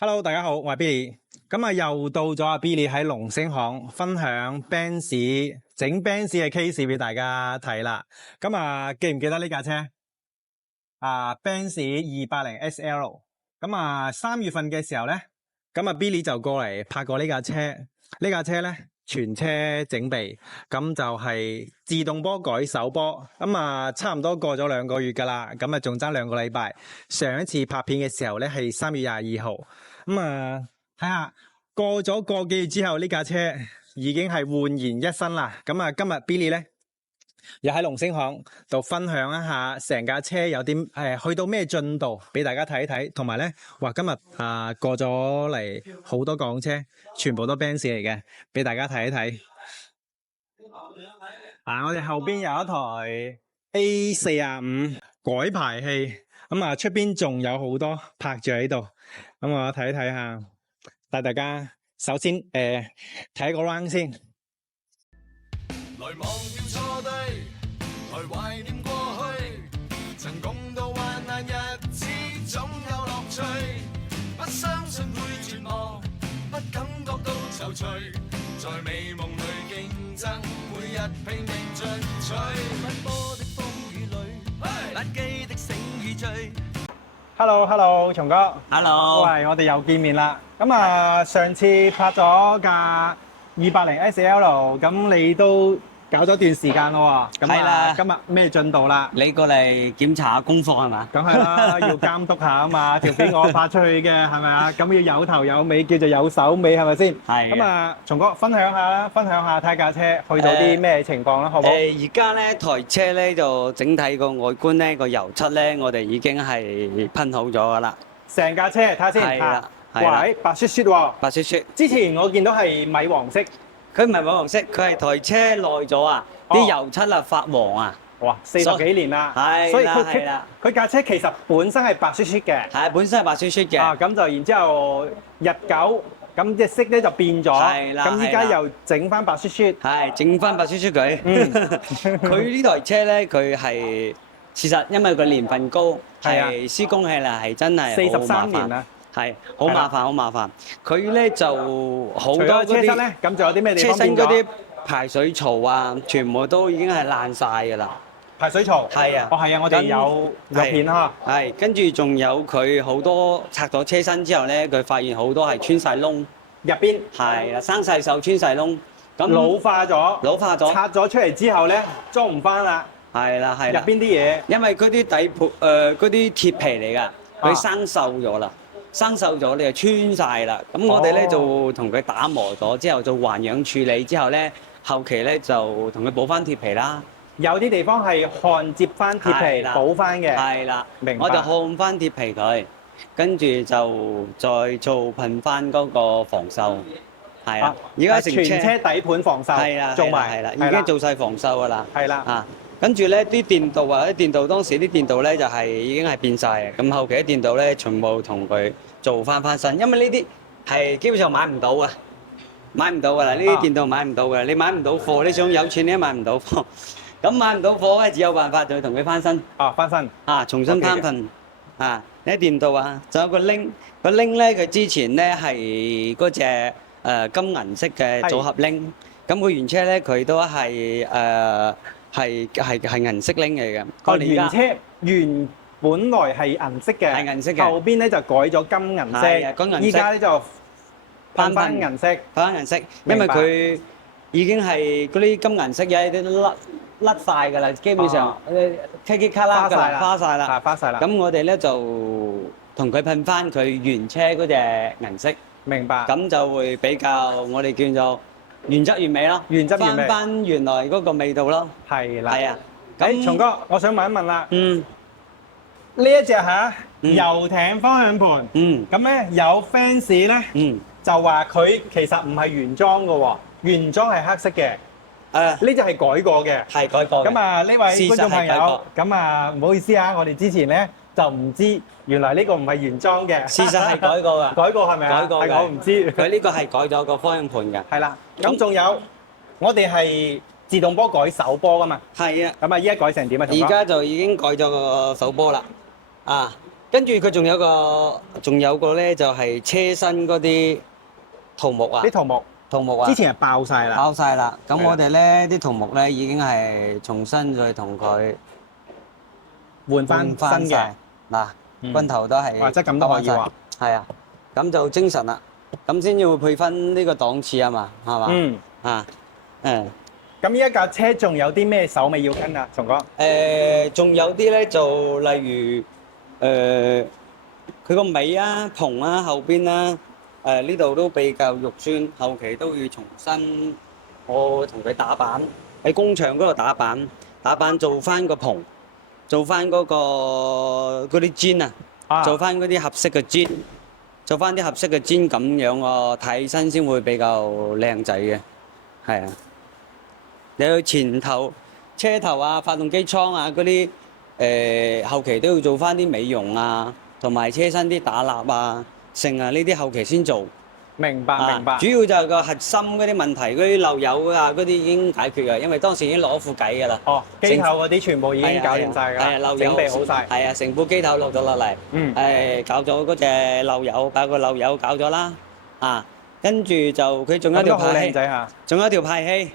Hello，大家好，我係 Billy。咁啊，又到咗阿 Billy 喺龍星行分享 Benz 整 Benz 嘅 case 俾大家睇啦。咁啊，記唔記得呢架車？Benz 280 SL。咁啊，3月份嘅時候咧，咁啊 Billy 就過嚟拍過呢架車。呢架車咧全車整備，咁就係自動波改手波。咁啊，差唔多過咗2個月噶啦，咁啊仲爭2個禮拜。上一次拍片嘅時候咧係3月22號。咁啊，睇下過咗個幾月之後，呢架車已經係煥然一新啦。咁啊，今日 Billy 咧又喺龍星行度分享一下成架車有啲去到咩進度，俾大家睇一睇。同埋咧話今日過咗嚟好多港車，全部都 Benz 嚟嘅，俾大家睇一睇。我哋後邊有一台 A45 改排氣，咁啊出邊仲有好多泊住喺度。咁我睇一睇下，帶大家首先睇個 round 先。來忘掉錯對，來懷念過去，曾共度患難日子總有樂趣，不相信會絕望，不感覺到躊躇，在美夢裏競爭，每日拼命進取，奔波的風雨裏，不羈的醒與醉。Hello， 松哥。Hello。喂，我哋又見面啦。咁啊，上次拍咗架280 SL， 咁你都搞咗段時間咯喎。係啦。今日咩進度啦？你過嚟檢查下功課係嘛？梗係啦，要監督下啊嘛。條片我發出去嘅係咪啊？咁要有頭有尾，叫做有首尾係咪先？係。咁啊，松哥分享下啦，分享下睇架車去到啲咩情況啦，好唔好？而家咧台車咧就整體個外觀咧個油漆咧，我哋已經係噴好咗㗎啦。成架車睇下先。係啦。喂，白雪雪喎。白雪雪。之前我見到係米黃色。佢唔係米黃色，佢係台車耐咗啊，啲油漆啊發黃啊。哇，40幾年啦。係。所以佢架車其實本身係白雪雪嘅。係，本身係白雪雪嘅。咁就然之後日久，咁隻色咧就變咗。係啦。咁依家又整翻白雪雪。係，整翻白雪雪佢。佢呢台車咧，佢係事實，因為佢年份高，係施工起嚟係真係好麻煩。43年啦。係好麻煩，好麻煩。佢咧就好多嗰啲。除咗車身咧，咁仲有啲咩地方變咗？車身嗰啲排水槽啊，全部都已經係爛晒㗎啦。排水槽。係啊。係啊，我哋有片啦。係，跟住仲有佢好多拆咗車身之後咧，佢發現好多係穿晒窿。入邊。係啦，生晒鏽，穿晒窿。咁老化咗。老化咗。拆咗出嚟之後咧，裝唔翻啦。係啦，係。入邊啲嘢。因為嗰啲底盤嗰啲鐵皮嚟㗎，佢生鏽咗啦。生鏽咗，你就穿晒啦。咁我哋咧就同佢打磨咗之後，做環氧處理之後咧，後期咧就同佢補翻鐵皮啦。有啲地方係焊接翻鐵皮補翻嘅。係啦，明白。我就焊翻鐵皮佢，跟住就再做噴翻嗰個防鏽。係啊，而家全車底盤防鏽。係啦，做埋。係啦，已經做晒防鏽㗎啦。係啦。跟住咧啲電鍍或者電鍍當時啲電鍍咧就係已經係變晒嘅，咁後期啲電鍍咧全部同佢做翻新，因為呢啲係基本上買唔到啊，買唔到㗎啦，呢啲電鍍買唔到㗎，你買唔到貨，你想有錢你都買唔到貨，咁買唔到貨咧只有辦法就同佢翻新。翻新。重新攤噴。你啲電鍍啊，仲有個鈴，個鈴咧佢之前咧係嗰隻金銀色嘅組合鈴，咁佢原車咧佢都係係銀色鈴嚟嘅。原車本來係銀色嘅，係銀色嘅。後邊咧就改咗金銀色。係金銀色。依家咧就噴翻銀色。噴翻銀色，因為佢已經係嗰啲金銀色有啲甩晒㗎啦，基本上咔咔啦㗎啦，花晒啦。花晒啦。咁我哋咧就同佢噴翻佢原車嗰隻銀色。明白。咁就會比較我哋叫做原汁原味咯，翻翻原來嗰個味道咯。係啦。係啊。咁松哥，我想問一問啦。呢一隻遊艇方向盤。咁咧有 fans 咧，就話佢其實唔係原裝嘅喎，原裝係黑色嘅。呢隻係改過嘅。係改過。咁呢位觀眾朋友，咁唔好意思啊，我哋之前咧就唔知原來呢個唔係原裝嘅。事實係改過㗎。改過係咪啊？改過嘅。我唔知。佢呢個係改咗個方向盤㗎。係啦。咁仲有，我哋係自動波改手波㗎嘛。係啊。咁依家改成點啊？而家就已經改咗個手波啦。跟住佢仲有個咧就係車身嗰啲桃木啊，啲桃木桃木啊之，前係爆晒啦，包晒啦。咁係啦我哋咧啲桃木咧已經係重新再同佢換翻新嘅晒。。嗱，嗯軍頭都係哇即係咁都可以喎。係啊，咁就精神啦。咁先至會配分呢個檔次啊嘛，係嘛？嗯，啊，誒。咁呢一架車仲有啲咩手尾要跟啊，松哥？仲有啲咧就例如佢個尾啊、篷啊、後邊啦，呢度都比較肉酸，後期都要重新我同佢打板喺工場嗰度打板做翻個篷，做翻嗰啲氈啊，做翻嗰啲合適嘅氈，做翻啲合適嘅氈咁樣個睇起身先會比較靚仔嘅，係啊。你去前頭、車頭啊、發動機艙啊嗰啲，後期都要做翻啲美容啊，同埋車身啲打蠟啊、剩啊呢啲後期先做。明白明白主。要就係個核心嗰啲問題，嗰啲漏油啊嗰啲已經解決㗎，因為當時已經攞副計㗎啦。哦，機頭嗰啲全部已經搞掂晒㗎啦，係啊，漏整油備好晒。係啊，成部機頭落咗落嚟。嗯搞咗嗰隻漏油，把個漏油搞咗啦。啊，跟住就佢仲有一條咁都好排氣，靚仔嚇。仲有一條排氣，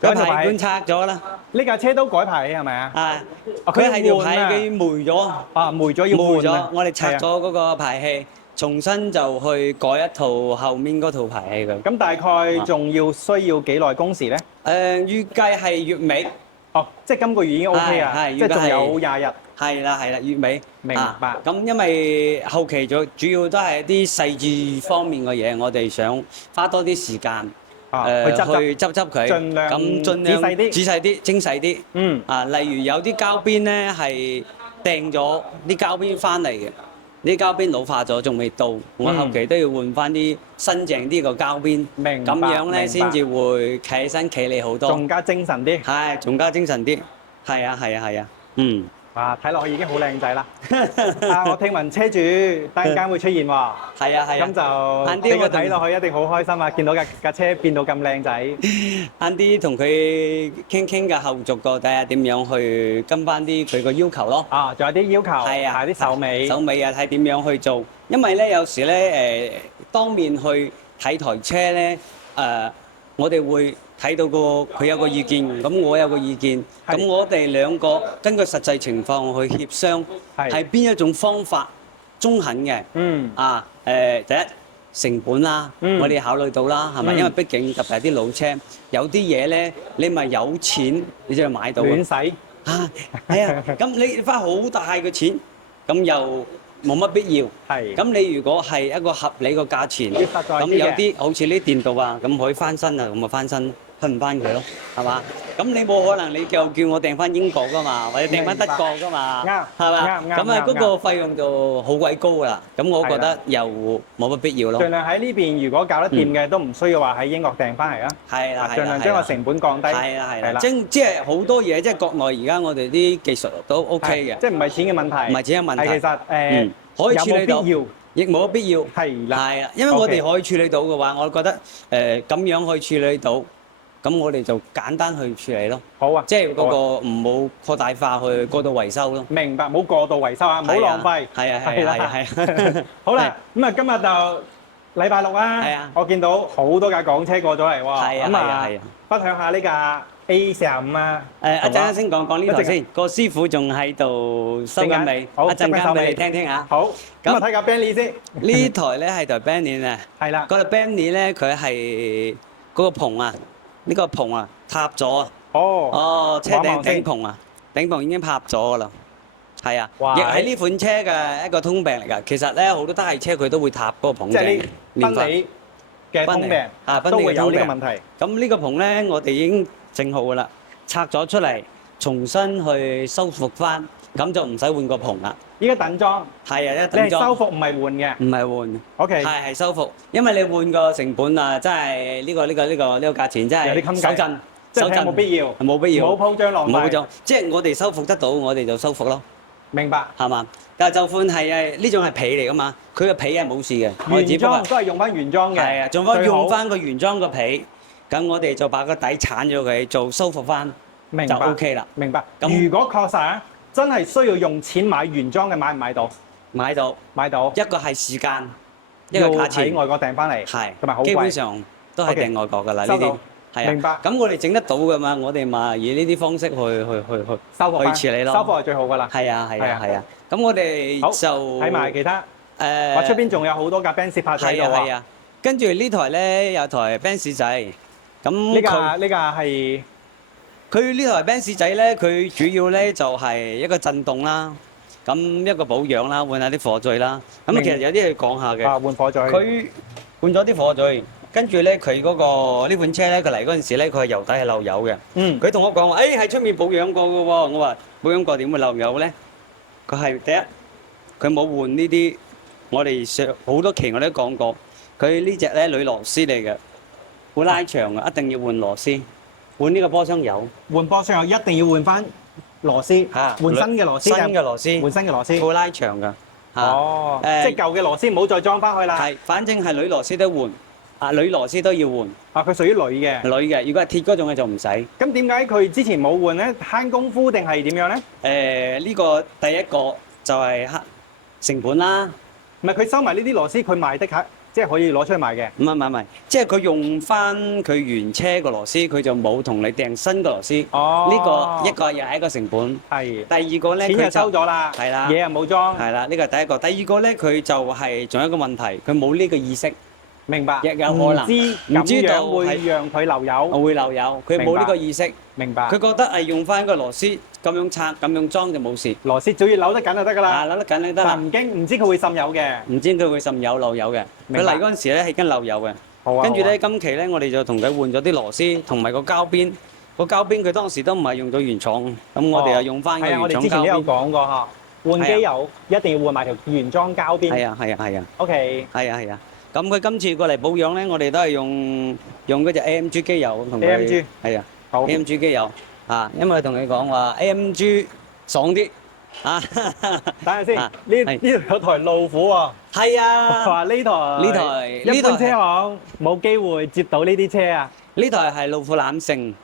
個有一條排氣排管拆咗啦。呢架車都改排氣係咪啊？啊！哦佢係條佢要換啊排氣霉咗，啊，霉咗要霉換啊咗，我哋拆係啊咗嗰個排氣，重新就去改一套後面嗰套排氣佢。咁大概仲要需要幾耐工時咧？預計係月尾，哦，即係今個月已經 OK 啊，係即係仲有廿日。係啦，月尾。明白咁因為後期主要都係啲細緻方面嘅嘢，我哋想花多啲時間。啊去執執佢，盡量盡量仔細啲仔細啲、精細啲。嗯例如有啲膠邊咧係訂咗啲膠邊翻嚟嘅，啲膠邊老化咗仲未到，我後期都要換翻啲新淨啲個膠邊，明白咁樣明白咧先至會企起身企理好多，仲加精神啲。係仲加精神啲，係啊，嗯。哇，睇落去已經好靚仔啦！啊，我聽聞車主突然間會出現喎，係啊，咁就晏啲俾佢我同睇落去一定好開心啊！見到架車變到咁靚仔，晏啲同佢傾嘅後續個睇下點樣去跟翻啲佢個要求咯。啊，仲有啲要求，係啊，啲手尾，手尾啊，睇點樣去做。因為咧有時咧當面去睇台車咧我哋會睇到佢有個意見，咁我有個意見，係咁我哋兩個根據實際情況去協商，係係邊一種方法中肯嘅。嗯第一成本啦，嗯我哋考慮到啦，係咪？嗯因為畢竟特別係啲老車，有啲嘢咧，你咪有錢你就買到啊。亂使，係啊，咁你花好大嘅錢，咁又冇乜必要。係咁你如果係一個合理個價錢，要實在啲嘅咁有啲好似呢電動啊，咁可以翻身啊，咁咪翻身，噴唔翻佢咯，係嘛？咁你冇可能你叫我訂翻英國噶嘛，或者訂翻德國噶嘛，啱係嘛？啱啱咁啊，嗰啱個費用就好鬼高噶啦。咁我覺係得又冇乜必要咯。盡量喺呢邊如果搞得掂嘅，都唔需要話喺英國訂翻嚟啊！係啦，盡量將個成本降低。係啦，啦，即係好多嘢，即係國內而家我哋啲技術都 OK 嘅，即係唔係錢嘅問題，唔係錢嘅問題。係其實可以處理到，有冇必要？亦冇必要。係啦，係啊，因為我哋 OK 可以處理到嘅話，我覺得咁樣可以處理到，咁我哋就簡單去處理咯。好啊，即係嗰好啊個唔好擴大化去過度維修咯。明白，冇過度維修啊，唔好浪費。係啊，係啦係啊。好啦，咁啊，今日就禮拜六啦。係啊我見到好多架港車過咗嚟喎。係啊，咁係啊。分享下呢架 A45啊。一陣間先講呢台一陣先，個師傅仲喺度收緊尾，好一陣間俾收緊尾你聽聽下。好，咁啊睇架 Bentley 先。呢台咧係台 Bentley 啊，係啦，嗰台 Bentley 咧佢係嗰個棚啊，呢個棚啊塌咗啊。哦，哦，車頂望一望先頂棚啊，頂棚已經塌咗噶啦，係啊，哇亦係呢款車嘅一個通病嚟㗎。其實咧好多德系車佢都會塌嗰個棚即係頂呢賓利嘅通病啊，賓都會有利嘅通病呢個問題。咁呢個棚咧，我哋已經整好㗎啦，拆咗出嚟，重新去修復翻，咁就唔使換個棚啦。依家等裝，係啊，一你係等裝修復唔係換嘅。唔係換。 OK，係修復，因為你換個成本啊，真係呢個價錢真係有啲襟計手震，即係睇冇必要，冇必要，唔好鋪張浪費。冇咗，即係我哋修復得到，我哋就修復咯，明白。係嘛？但係就算係呢種係皮嚟噶嘛，佢個皮係冇事嘅，我哋只原不過裝都係用翻原裝嘅。係啊，仲可以最好用翻個原裝個皮，咁我哋就把個底剷咗佢，做修復翻就明白 OK 啦。明白。咁如果確實啊，真係需要用錢買原裝嘅，買唔買到？買到，買到，一個係時間，一個價要錢喺，外國訂翻嚟，係同埋好貴基本上都係 OK，訂外國㗎啦。呢收到啲係明白啊。咁我哋整得到㗎嘛？我哋咪以呢啲方式去收貨翻，去處理咯。收貨係最好㗎啦。係啊係係啊啊係啊。咁我哋好就睇埋其他，誒話出邊仲有好多架 Benz 泊咗喺度啊。係啊係啊。跟住呢台咧有台 Benz 仔，咁呢架係佢呢台 Benz 仔咧，佢主要咧就係一個震動啦，咁一個保養啦，換下啲火嘴啦。咁明其實有啲嘢講下嘅。換火嘴，佢換咗啲火嘴，跟住咧佢嗰個呢款車咧，佢嚟嗰陣時咧，佢係油底係漏油嘅。嗯，佢同我講話，誒喺出面保養過嘅喎。我話保養過點會漏油咧？佢係第一，佢冇換呢啲。我哋上好多期我都講過，佢呢只咧鋁螺絲嚟嘅，會拉長嘅，一定要換螺絲，換呢個波箱油。換波箱油一定要換翻螺絲，嚇換新嘅螺絲，新嘅螺絲，換新嘅螺絲。會拉長㗎。嚇哦，誒即係舊嘅螺絲唔好再裝翻去啦。係，反正係鋁螺絲都換，鋁螺絲都要換，啊，佢屬於鋁嘅。鋁嘅。如果係鐵嗰種嘅就唔使。咁點解佢之前冇換咧？慳功夫定係點樣咧？呢個第一個就係成本啦。唔係佢收埋呢啲螺絲，佢賣得下，即係可以攞出去賣嘅。唔係，即係佢用翻佢原車個螺絲，佢就冇同你訂新個螺絲。哦，呢個一個又係一個成本。係第二個咧，錢就佢收咗啦，係啦嘢又冇裝，係啦，呢個係第一個。第二個咧，佢就係仲有一個問題，佢冇呢個意識，明白？亦有可能唔知唔知道咁樣會讓佢漏油，會漏油。佢冇呢個意識，明白？佢覺得係用翻個螺絲咁樣拆、咁樣裝就冇事。螺絲只要扭得緊就得㗎啦，扭得緊就得啦。但唔驚唔知佢會滲油嘅。唔知佢會滲油漏油嘅。佢明白嚟嗰陣時咧係跟漏油嘅。好啊，跟住咧，好啊今期咧我哋就同佢換咗啲螺絲同埋個膠邊。個膠邊佢當時都唔係用到原廠，咁我哋又用翻個係啊，我原廠哋之前都有膠邊。講過嚇，換機油一定要換埋條原裝膠邊。係啊係啊係啊 OK，係啊係啊。咁佢今次過嚟保養咧，我哋都係用嗰隻 AMG 機油同佢。 AMG 係啊好。 ，AMG 機油啊，因為同佢講話 AMG 爽啲啊。等陣先，啊呢係呢度有台路虎喎。係啊，話呢台一般車行冇機會接到呢啲車啊。呢台係路虎攬勝，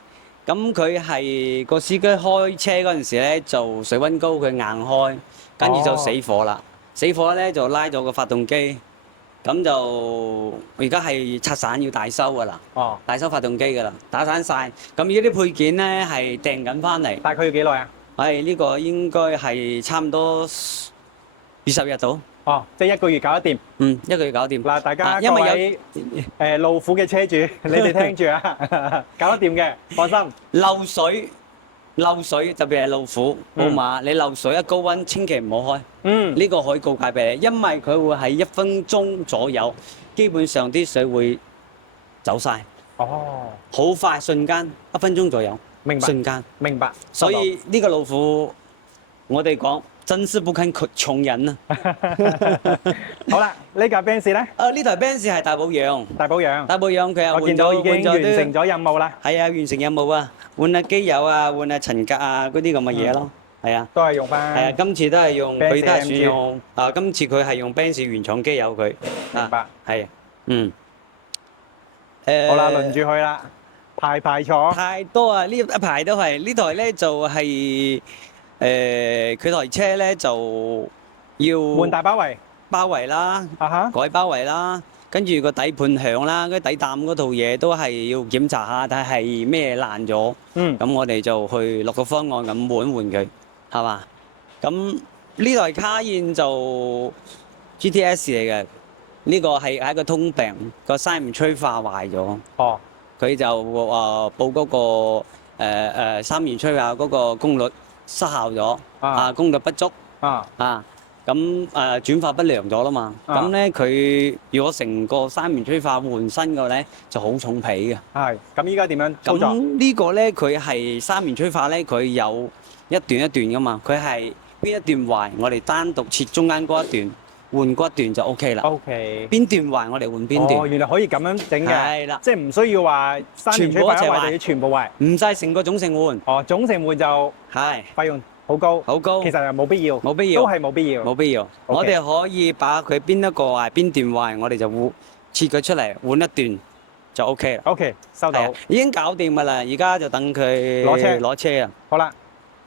咁佢係個司機開車嗰陣時咧，就水溫高，佢硬開，跟住就死火啦。死火咧就拉咗個發動機，咁就而家係拆散要大修噶啦，哦，大修發動機噶啦，打散晒。咁呢啲配件咧係訂緊翻嚟，大概要幾耐啊？係呢個應該係差唔多20日到，哦，即係1個月搞得掂。一個月搞掂。嗱，大家因為有各位路虎嘅車主，你哋聽住啊，搞得掂嘅，放心。漏水，特別係路虎、寶馬，你漏水一高溫，千祈唔好開。嗯，呢個可以告誡俾你，因為佢會喺1分鐘左右，基本上啲水會走晒，哦，好快，瞬間1分鐘左右，明白，瞬間。明白。所以呢個路虎，我哋講真是不堪窮人啊！好啦，呢架 Benz 咧，呢台 Benz 係大保養，大保養，大保養佢又換我見到已咗經完成換咗啲，咗任務啦，係啊，完成任務啊，換下機油啊，換下塵格啊，嗰啲咁嘅嘢咯，係啊。都係用係啊，翻。今次都係用 Benz 佢都係 AMG 選用今次佢係用 Benz 原廠機油佢，明白。係，嗯，好啦，輪住去啦，排坐。太多啊！呢一排都係呢台咧就係佢台車咧就要換大包圍，包圍啦，啊哈，改包圍啦，跟住個底盤響啦，嗰底膽嗰套嘢都係要檢查下，睇係咩爛咗。嗯，咁我哋就去落個方案咁換一換佢，係嘛？咁呢台卡宴就 GTS 嚟嘅，呢個係一個通病，個嘥唔催化壞咗，哦，佢就報嗰個三元催化嗰個功率失效咗，啊功率不足啊，啊，咁轉化不良咗啦嘛，啊咁咧佢如果成個三元催化換新嘅咧就好重皮嘅。係。咁依家點樣操作？咁呢個咧，佢係三元催化咧，佢有一段一段噶嘛。佢係邊一段壞，我哋單獨切中間嗰一段，換嗰一段就 O K 啦。 OK。邊段壞，我哋換邊哦，段，原來可以咁樣整嘅，係啦，即係唔需要話三年吹快一全部一齊壞壞就要全部壞。唔使成個總成換，哦，總成換就係費用好高，好高，其實又冇必要，冇必要都係冇必要。冇必要。 OK 我哋可以把佢邊一個壞，邊段壞，我哋就換切佢出嚟換一段就 O K 啦。 OK，收到係啊。已經搞掂㗎啦，而家就等佢攞車攞車啊。好啦，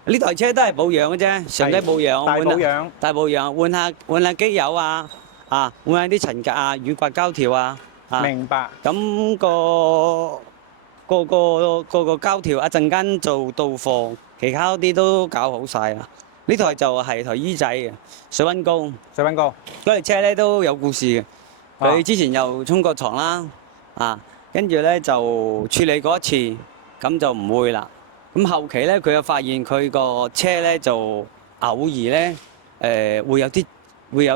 呢台車都係保養嘅啫，常規保養，大保養，大保養，換下機油啊，換下啲塵格啊、雨刮膠條啊，明白。咁個膠條一陣間做到貨，其他啲都搞好晒啦。呢台就係台 E 仔嘅水溫高，嗰台車咧都有故事嘅。佢之前又沖過床啦，跟住咧就處理過一次，咁就唔會啦。咁後期咧，佢又發現佢個車咧就偶爾咧會有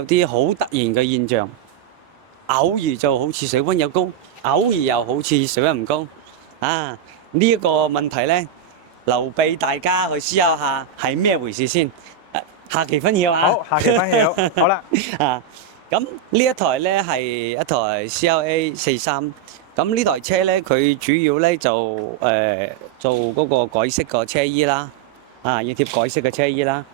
啲好突然嘅現象，偶爾就好似水溫有高，偶爾又好似水溫唔高。呢一個問題咧，留俾大家去思考下係咩回事先。下期分曉啊！好，下期分曉。好啦，咁呢一台咧係一台 CLA 43。咁呢台車咧，佢主要咧就做嗰個改色個車衣啦，要貼改色嘅車衣啦，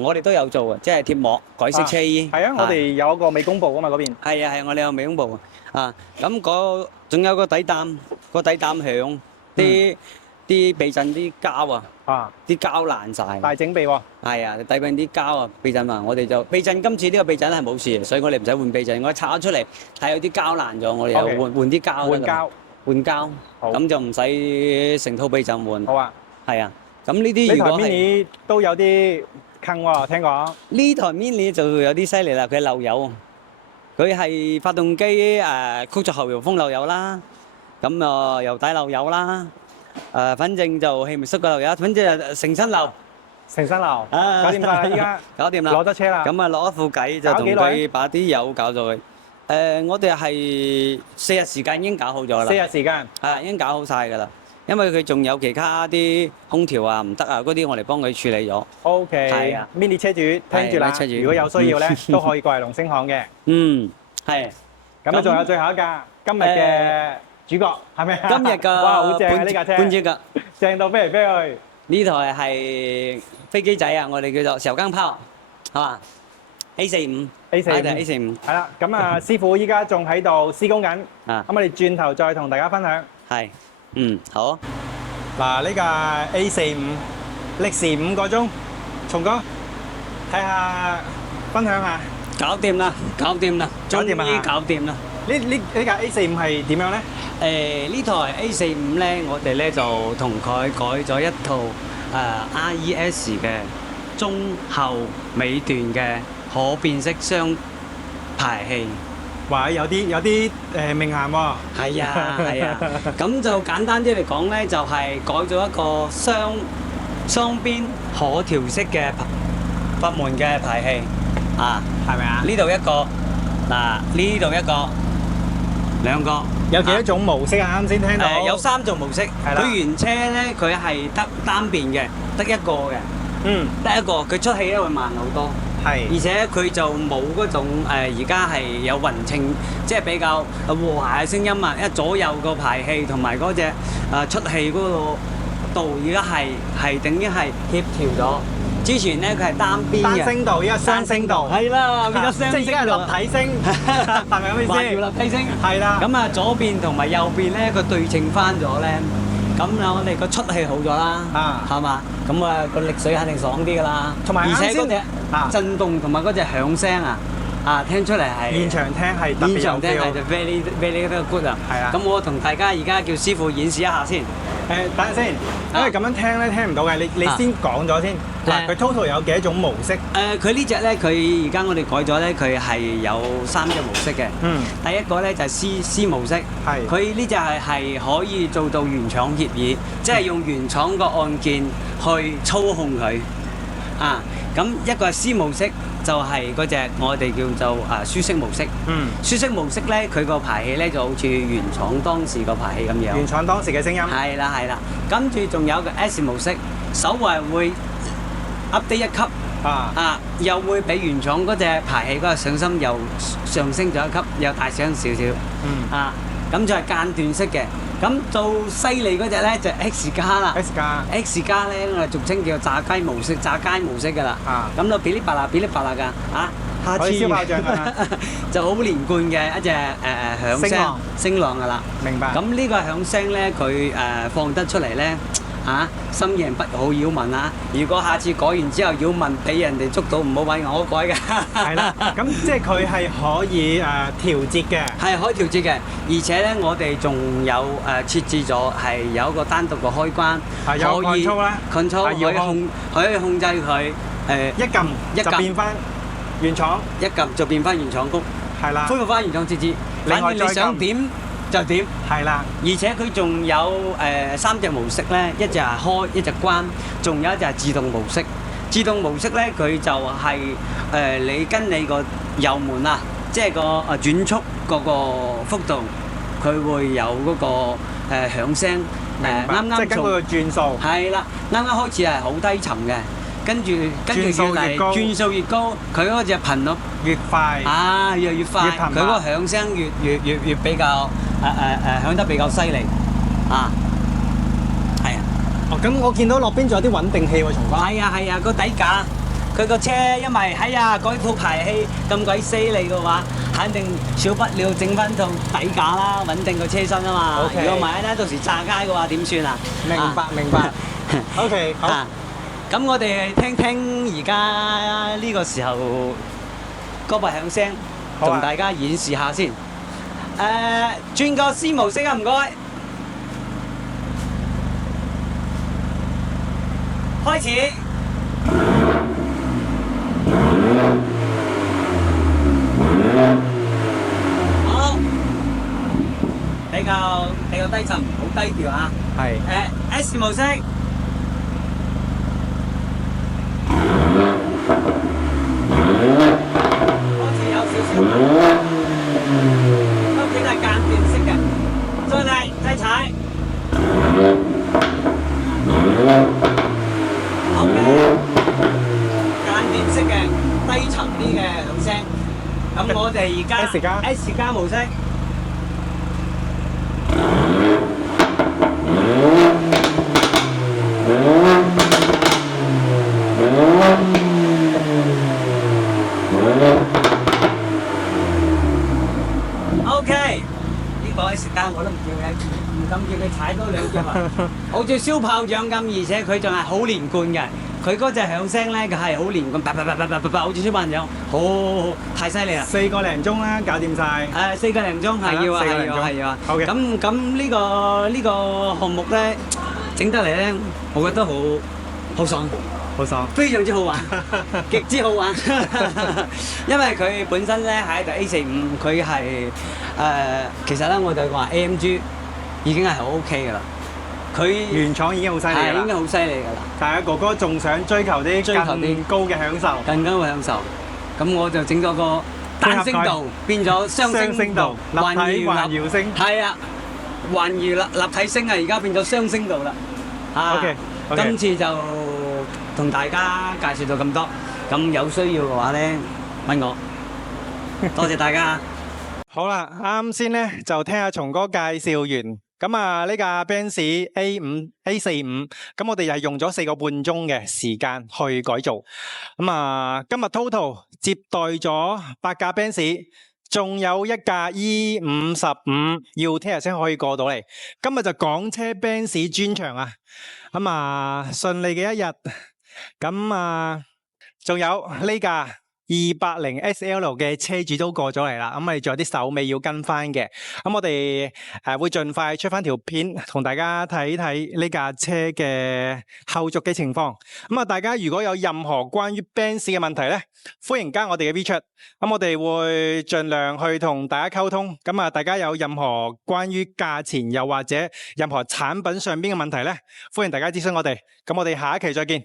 我哋都有做嘅，即係貼膜改色車衣。係啊，我哋有一個美工部啊嘛嗰邊。係啊，我哋有美工部咁仲有個底擔，響啲避震啲膠啲膠爛晒。大整備喎。係啊，底邊啲膠避震我哋就避震今次呢個避震係冇事，所以我哋唔使換避震，我拆咗出嚟睇有啲膠爛咗，我哋又換啲膠。換膠，咁就唔使成套避震換。好啊。係啊，咁呢啲如果係。呢台 Mini 都有啲坑喎，聽講。呢台 Mini 就有啲犀利啦，佢漏油，佢係發動機曲軸後搖風漏油啦，咁油底漏油啦，反正就氣密室個漏油，反正成身漏。搞掂晒啦，依家。搞掂啦。攞得車啦。咁攞一副計就同佢把啲油搞咗佢。我哋係4日時間已經搞好咗啦。4日時間。已經搞好晒㗎啦。因為佢仲有其他啲空調唔得嗰啲我哋幫佢處理咗。OK。係啊。Mini 車主聽住啦，如果有需要咧，都可以過嚟龍星行嘅。係。咁仲有最後一架，今日嘅主角係咪？今日嘅哇，好正啊呢架車。半隻㗎。正到飛嚟飛去。呢台係飛機仔我哋叫做時候更炮，係嘛 ？A45。A45。係啦，咁師傅依家仲喺度施工緊。咁我哋轉頭再同大家分享。係。好。嗱，呢架 A45歷時5個鐘，松哥睇下分享下。搞掂啦，終於搞掂啦。呢架 A45係點樣咧？呢台 A45咧，我哋咧就同佢改咗一套RES 嘅中後尾段嘅可變式雙排氣。哇！有啲名涵喎。係啊，咁就簡單啲嚟講咧，就係改咗一個雙邊可調式嘅閥門嘅排氣，係咪啊？呢度一個，呢度一個，兩個。有幾多種模式啊？啱先聽到。有3種模式。佢原車咧，佢係得單邊嘅，得一個嘅。得一個，佢出氣咧會慢好多。係。而且佢就冇嗰種而家係有勻稱，即係比較和諧嘅聲音啊！因為左右個排氣同埋嗰隻出氣嗰個度，而家係等於係協調咗。之前咧佢係單邊嘅。單聲道，依家雙聲道。係啦，變咗雙聲道。即係立體聲，係咪咁意思？環繞立體聲。係啦。咁左邊同埋右邊咧，佢對稱翻咗咧。咁我哋個出氣好咗啦，係嘛？咁個力水肯定爽啲噶啦。同埋而且嗰隻震動同埋嗰隻響聲聽出嚟係現場聽係特別有 feel。現場聽係就 very good 啊。係啊。咁我同大家而家叫師傅演示一下先。等陣先，因為咁樣聽咧聽唔到嘅，你先講咗先。嗱，佢 total 有幾多種模式？佢呢隻咧，佢而家我哋改咗咧，佢係有3隻模式嘅。第一個咧就係 C 模式。係。佢呢隻係可以做到原廠協議，即係用原廠個按鍵去操控佢。咁一個係 C 模式，就係嗰隻我哋叫做舒適模式。舒適模式咧，佢個排氣咧就好似原廠當時個排氣咁樣。原廠當時嘅聲音。係啦。跟住仲有個 S 模式，稍為會 update 一級。又會比原廠嗰隻排氣嗰個上心又上升咗一級，又大聲少少。咁就係間斷式嘅。咁做犀利嗰隻咧就 X 加啦。X 加咧我哋俗稱叫炸雞模式㗎啦。咁就噼哩啪啦㗎。下次燒炮仗㗎。就好連貫嘅一隻響聲浪㗎啦。明白。咁呢個響聲咧，佢放得出嚟咧，心型不好擾民啊！如果下次改完之後擾民俾人哋捉到，唔好揾我改嘅。係啦，咁即係佢係可以調節嘅，係可以調節嘅，而且咧我哋仲有設置咗係有一個單獨嘅開關，有可以 control 啦control 可以控制佢一撳就變翻原廠，一撳就變翻原廠曲，係啦恢，復翻原廠設置。反正你想點就點。係啦，而且佢仲有3隻模式咧，一隻係開，一隻關，仲有一隻係自動模式。自動模式咧，佢就係、你跟你個油門啊，即係個轉速嗰個幅度，佢會有嗰、個響聲。明白，即係根據個轉數，係啦，啱啱開始係好低沉嘅，跟住轉數越高轉數越高，佢嗰隻頻率越快，越快，越頻密佢嗰個響聲越比較響得比較犀利啊！係啊，哦，咁我見到落邊仲有啲穩定器喎，松哥。係啊，個底架，佢個車因為嗰套排氣咁鬼犀利嘅話，肯定少不了整翻套底架啦，穩定個車身啊嘛。 OK 如果唔係咧，到時炸街嘅話點算啊？明白。OK，好。咁我哋聽聽而家呢個時候嗰把響聲，好啊同大家演示下先。轉個 C 模式啊，唔該。開始。好，比較低沉，好低調啊。係。S 模式。開始有少少慢，都幾係間斷式嘅，再嚟再踩。OK，間斷式嘅低沉啲嘅響聲。咁我哋而家 S 加模式。OK，呢個 S 加我都唔敢叫你踩多兩腳啊！好似燒炮仗咁，而且佢仲係好連貫嘅。佢嗰隻響聲咧，佢係好連貫，好似燒炮仗，好太犀利啦！4個零鐘啦，搞掂晒。4個零鐘係要啊。好嘅。咁呢個項目咧，整得嚟咧，我覺得好爽。好爽，非常之好玩，極之好玩。因為佢本身咧係一台 A45，佢係其實咧我就話 AMG 已經係好 OK 噶啦。佢原廠已經好犀利啦，已經好犀利噶啦。但係哥哥仲想追求啲更高嘅享受，更加嘅享受。咁我就整咗個單聲道，變咗雙聲道，立體環繞聲。係啊，環繞立體聲啊，而家變咗雙聲道啦。OK，今次就同大家介紹到咁多，咁有需要嘅話咧問我，多謝大家。好啦，啱先咧就聽阿松哥介紹完，咁啊呢架 Benz A45，咁我哋又係用咗4個半鐘嘅時間去改造，咁啊今日 total 接待咗8架 Benz，仲有一架 E55 要聽日先可以過到嚟，今日就港車 Benz 專場啊，咁啊順利嘅一日。咁啊，仲有呢架280 SL 嘅車主都過咗嚟啦，咁我哋仲有啲手尾要跟翻嘅，咁我哋會盡快出翻條片，同大家睇睇呢架車嘅後續嘅情況。咁啊，大家如果有任何關於 Benz 嘅問題咧，歡迎加我哋嘅 WeChat，咁我哋會盡量去同大家溝通。咁啊，大家有任何關於價錢又或者任何產品上邊嘅問題咧，歡迎大家諮詢我哋。咁我哋下一期再見。